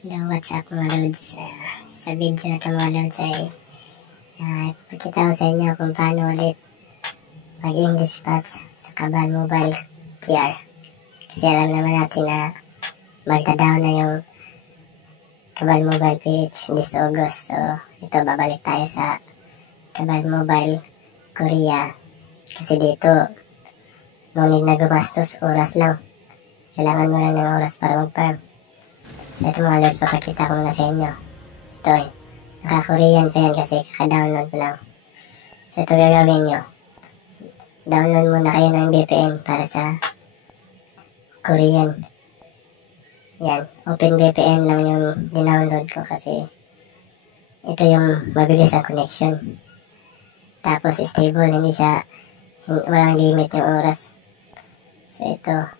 What's up mga loads? Sa video na ito mga loads ay ipapakita ko sa inyo kung paano ulit mag-English patch sa Kabal Mobile QR. Kasi alam naman natin na magda-down na yung Kabal Mobile PH this August. So ito, babalik tayo sa Kabal Mobile Korea. Kasi dito no need na gumastos, oras lang. Kailangan mo lang ng oras para mag-farm. So ito mga loads, papakita ko muna sa inyo. Ito naka-Korean pa yan kasi kaka-download ko lang. So ito gagawin nyo, download muna kayo ng VPN para sa Korean. Yan, OpenVPN lang yung dinownload ko kasi ito yung mabilis ang connection. Tapos stable, hindi siya, walang limit yung oras. So ito,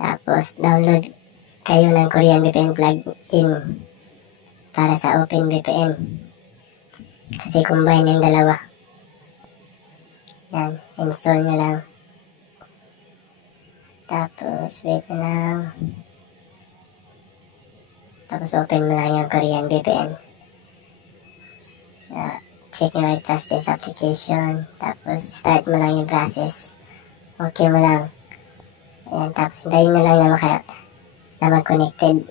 tapos download kayo ng Korean VPN plug-in para sa OpenVPN kasi combine yung dalawa. Yan, install nyo lang. Tapos wait na lang. Tapos open mo lang yung Korean VPN. Check nyo ay trust this application. Tapos start mo lang yung process. Okay mo lang. Ayan, tapos hintayin nyo lang na mag-connected.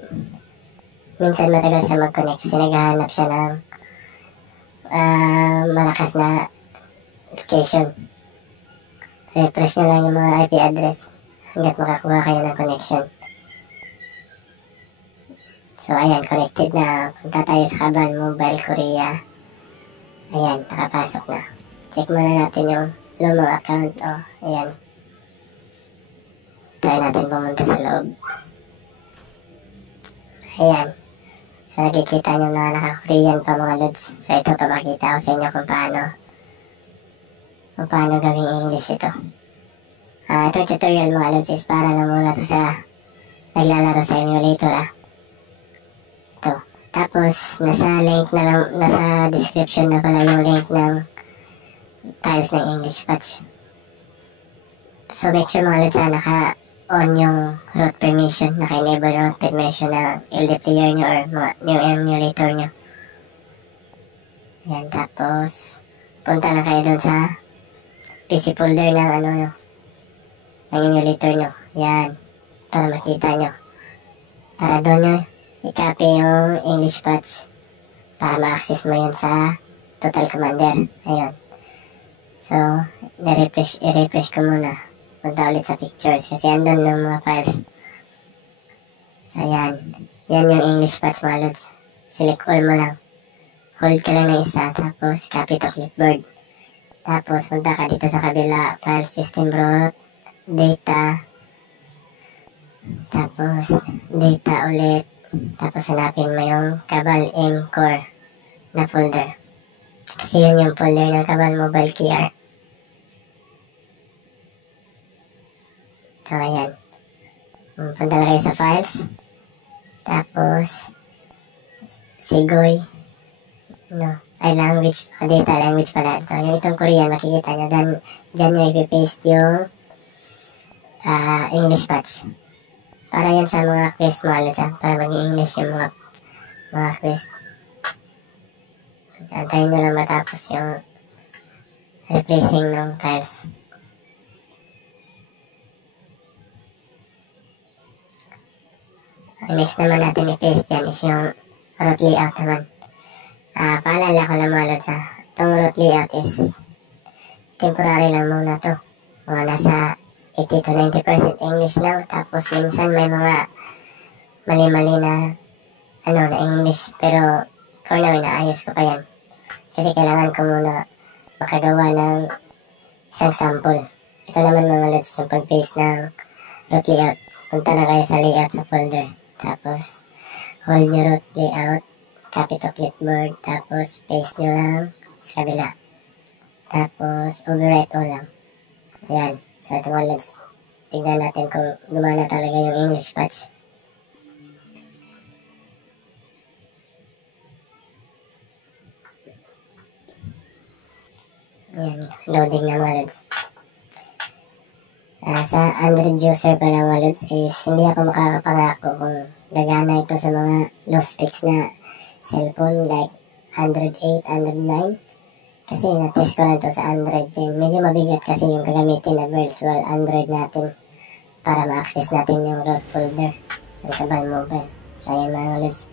Minsan matagal siya mag-connect kasi naghahanap siya ng malakas na location. Refresh nyo lang yung mga IP address hanggat makakuha kayo ng connection. So ayan, connected na. Punta tayo sa Kabal Mobile Korea. Ayan, nakapasok na. Check muna natin yung lumang account. Ayan. Try natin pumunta sa loob. Ayan. So nakikita nyo na naka-Korean pa mga loads. So ito, papakita ko sa inyo kung paano gawing English ito. Itong tutorial mga loads is para lang muna to sa naglalaro sa emulator. Ito. Tapos nasa link na lang, nasa description na pala yung link ng files ng English patch. So make sure mga loads naka-on yung root permission, naka-enable root permission na LD player nyo or yung emulator nyo. Ayan, tapos punta lang kayo doon sa PC folder ng ng emulator nyo. Yan, para makita nyo. Para doon nyo i-copy yung English patch para ma-access mo yun sa Total Commander. Ayun. So, i-refresh ko muna. Punta ulit sa pictures kasi andun yung mga files. So yan. Yan yung English patch mga loads. Select all mo lang. Hold ka lang ng isa. Tapos copy to clipboard. Tapos punta ka dito sa kabila. File system root. Data. Tapos data ulit. Tapos hanapin mo yung Kabal M Core na folder. Kasi yun yung folder ng Kabal Mobile QR. So ayan, punta lang kayo sa files, tapos Sigoy, language, data language pala ito. Yung itong Korean, makikita nyo, dyan nyo ipipaste yung English patch. Para yan sa mga quest mga lods, para maging English yung mga quest. Antayin nyo lang matapos yung replacing ng files. Ang next naman natin i-paste dyan is yung root layout naman. Paalala ko lang mga loads, itong root layout is temporary lang muna to. Mga nasa 80 to 90% English lang. Tapos minsan may mga mali-mali na na English. Pero for now, inaayos ko pa yan. Kasi kailangan ko muna makagawa ng isang sample. Ito naman mga loads, yung pag-paste ng root layout. Punta na kayo sa layout sa folder. Tapos, hold nyo root layout, copy to clipboard, tapos paste nyo lang sa kabila. Tapos, overwrite all lang. Ayan. So, ito mga loads. Tignan natin kung gumana talaga yung English patch. Ayan. Loading na mga loads. Sa Android user pa lang mga loads is hindi ako makakapangako kung gagana ito sa mga low specs na cellphone like Android 8, Android 9. Kasi na-test ko lang ito sa Android 10. Medyo mabigat kasi yung gagamitin na virtual Android natin para ma-access natin yung root folder ng Kabal Mobile. So ayan mga lods.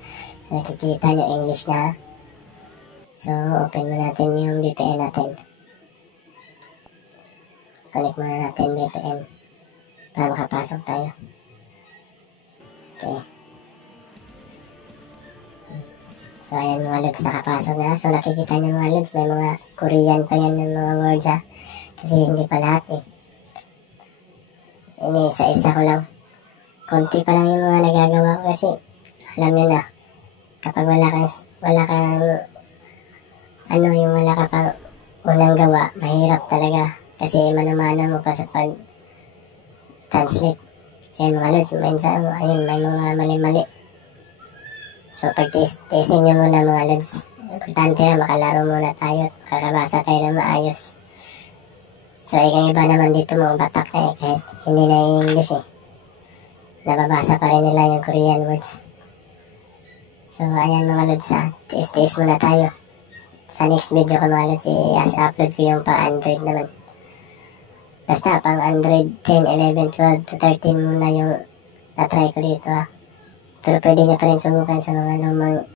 So nakikita nyo English na. So open mo natin yung VPN natin. Connect muna natin VPN para makapasok tayo. Okay. So ayan mga lods, nakapasok na. So nakikita nyo mga lods, may mga Korean pa yan ng mga words ha. Kasi hindi pa lahat eh. Ini-isa-isa ko lang. Konti pa lang yung mga nagagawa ko kasi alam nyo na, kapag wala kang wala ka pang unang gawa, mahirap talaga. Kasi mano-mano mo pa sa pag-translate. So yun mga lods, minsan ayun, may mga mali-mali. So pag-testin nyo muna mga lods. Importante na makalaro muna tayo at makakabasa tayo na maayos. So yung iba naman dito mga batak na eh, kahit hindi na English eh. Nababasa pa rin nila yung Korean words. So ayan mga lods ha, tiis-tiis muna tayo. Sa next video ko mga lods, i-upload ko yung pa-Android naman. Basta pang Android 10, 11, 12 to 13 muna yung na-try ko dito ha. Pero pwede nyo pa rin subukan sa mga lumang